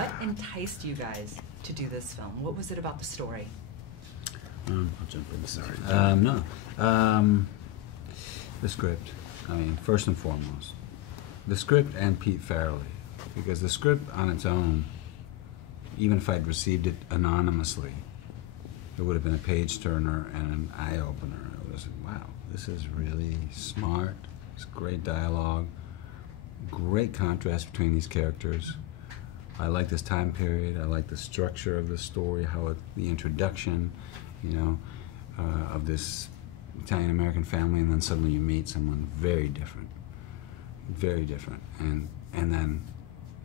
What enticed you guys to do this film? What was it about the story? I'll jump in. Sorry. No. The script. I mean, first and foremost, the script and Pete Farrelly, because the script on its own, even if I'd received it anonymously, it would have been a page turner and an eye opener. It was, wow, this is really smart. It's great dialogue, great contrast between these characters. I like this time period. I like the structure of the story, the introduction, you know, of this Italian-American family, and then suddenly you meet someone very different, and then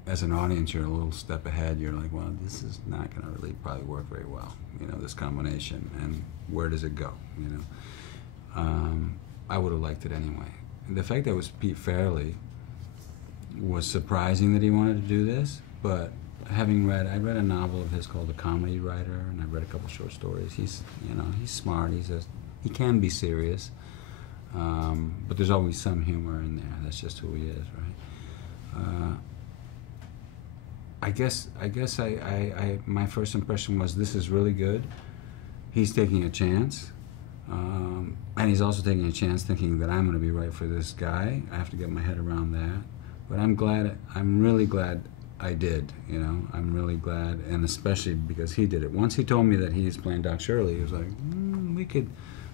as an audience you're a little step ahead. You're like, well, this is not going to really probably work very well, you know, this combination, and where does it go, you know? I would have liked it anyway. The fact that it was Pete Farrelly was surprising that he wanted to do this, but I read a novel of his called The Comedy Writer, and I read a couple short stories. He's smart. He can be serious, but there's always some humor in there. That's just who he is, right? I guess my first impression was, this is really good. He's taking a chance, and he's also taking a chance thinking that I'm going to be right for this guy. I have to get my head around that, but I'm really glad I did, you know. I'm really glad, and especially because he did it. Once he told me that he's playing Doc Shirley, he was like,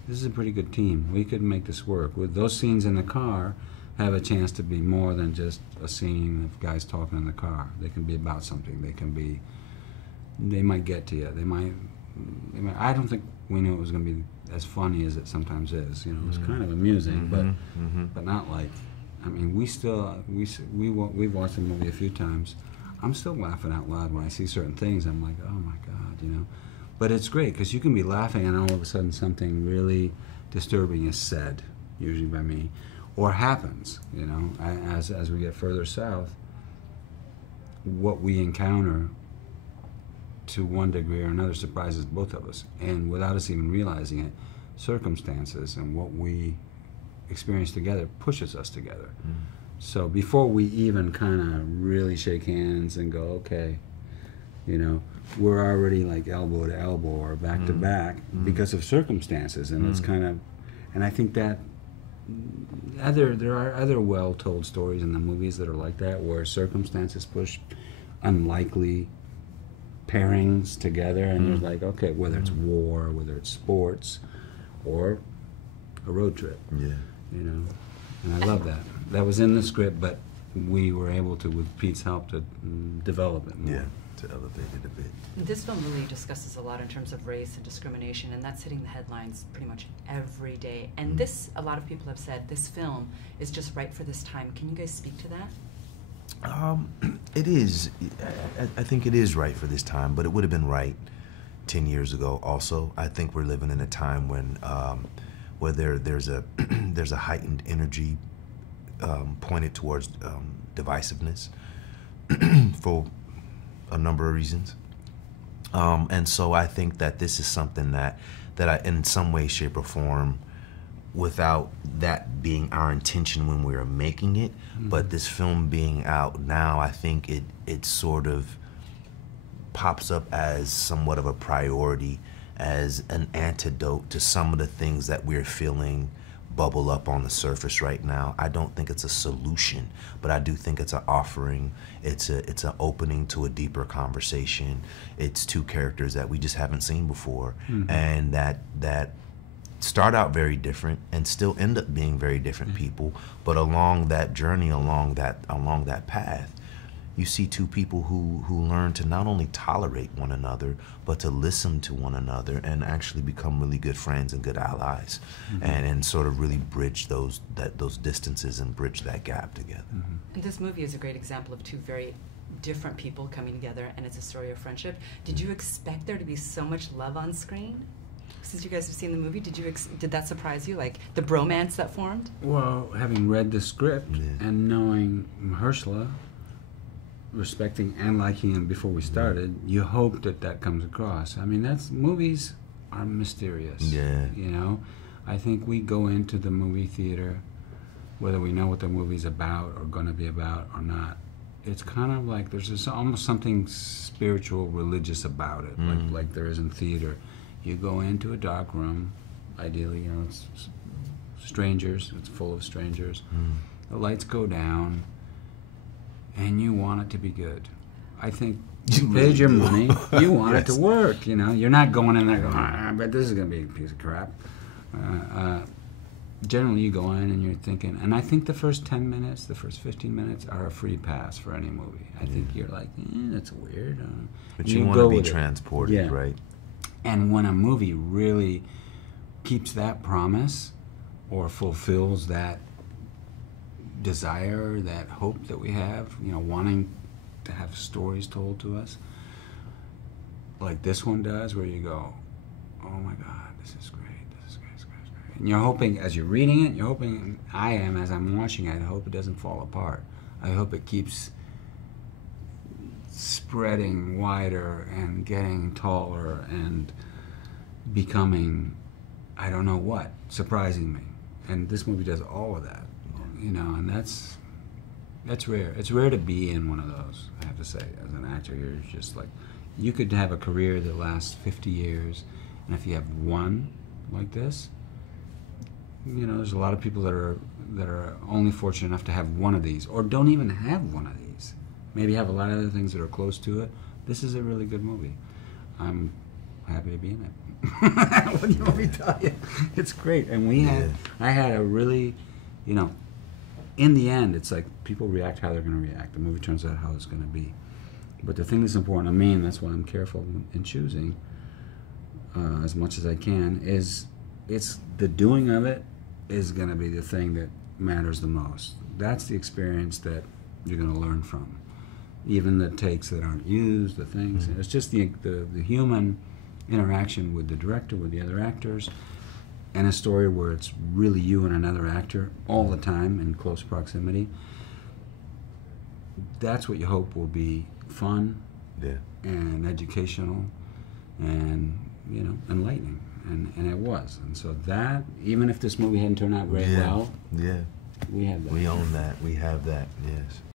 this is a pretty good team. We could make this work. With those scenes in the car, have a chance to be more than just a scene of guys talking in the car. They can be about something. They might get to you. They might, I don't think we knew it was going to be as funny as it sometimes is. You know, it was kind of amusing, but not like, I mean, we've watched the movie a few times. I'm still laughing out loud when I see certain things. I'm like, oh my God, you know. But it's great because you can be laughing and all of a sudden something really disturbing is said, usually by me, or happens, you know. As we get further south, what we encounter to one degree or another surprises both of us. And without us even realizing it, circumstances and what we experience together pushes us together. So before we even kind of really shake hands and go, okay, you know, we're already like elbow to elbow or back to back because of circumstances, and it's kind of, and I think that there are other well-told stories in the movies that are like that, where circumstances push unlikely pairings together, and there's like, okay, whether it's war, whether it's sports, or a road trip, you know, and I love that. That was in the script, but we were able to, with Pete's help, to develop it more. Yeah, to elevate it a bit. This film really discusses a lot in terms of race and discrimination, and that's hitting the headlines pretty much every day. And this, a lot of people have said, this film is just right for this time. Can you guys speak to that? It is. I think it is right for this time, but it would have been right 10 years ago also. I think we're living in a time when where there's a heightened energy pointed towards divisiveness for a number of reasons. And so I think that this is something that I, in some way, shape, or form, without that being our intention when we were making it, but this film being out now, I think it sort of pops up as somewhat of a priority, as an antidote to some of the things that we're feeling bubble up on the surface right now. I don't think it's a solution, but I do think it's an offering. It's an opening to a deeper conversation. It's two characters that we just haven't seen before, and that start out very different and still end up being very different people. But along that journey, along that path, you see two people who learn to not only tolerate one another, but to listen to one another and actually become really good friends and good allies, and sort of really bridge those distances and bridge that gap together. And this movie is a great example of two very different people coming together, and it's a story of friendship. Did you expect there to be so much love on screen? Since you guys have seen the movie, did that surprise you, like the bromance that formed? Well, having read the script and knowing Mahershala, respecting and liking him before we started, you hope that comes across. I mean, movies are mysterious. Yeah. You know, I think we go into the movie theater, whether we know what the movie's about or going to be about or not, it's kind of like there's this almost something spiritual, religious about it, like there is in theater. You go into a dark room, ideally, you know, it's strangers, it's full of strangers. The lights go down, and you want it to be good. I think you paid your money, you want it to work, you know. You're not going in there going, I bet this is going to be a piece of crap. Generally, you go in and you're thinking, and I think the first 10 minutes, the first 15 minutes are a free pass for any movie. I think you're like, that's weird. But you want to be transported, right? And when a movie really keeps that promise or fulfills that desire, that hope that we have, you know, wanting to have stories told to us, like this one does, where you go, oh my God, this is great. And you're hoping, as you're reading it, you're hoping, I am, as I'm watching it, I hope it doesn't fall apart. I hope it keeps spreading wider and getting taller and becoming, I don't know what, surprising me. And this movie does all of that, you know, and that's rare. It's rare to be in one of those, I have to say, as an actor. You're just like, you could have a career that lasts 50 years, and if you have one like this, you know, there's a lot of people that are only fortunate enough to have one of these, or don't even have one of these. Maybe have a lot of other things that are close to it. This is a really good movie. I'm happy to be in it. What do you want me to tell you? It's great, and I had a really, you know, in the end, it's like people react how they're going to react. The movie turns out how it's going to be. But the thing that's important to me, and that's why I'm careful in choosing as much as I can, is it's the doing of it is going to be the thing that matters the most. That's the experience that you're going to learn from. Even the takes that aren't used, the things. It's just the human interaction with the director, with the other actors, and a story where it's really you and another actor all the time in close proximity. That's what you hope will be fun and educational and, you know, enlightening. And it was. And so that, even if this movie hadn't turned out very well, we have that. We own that. We have that, yes.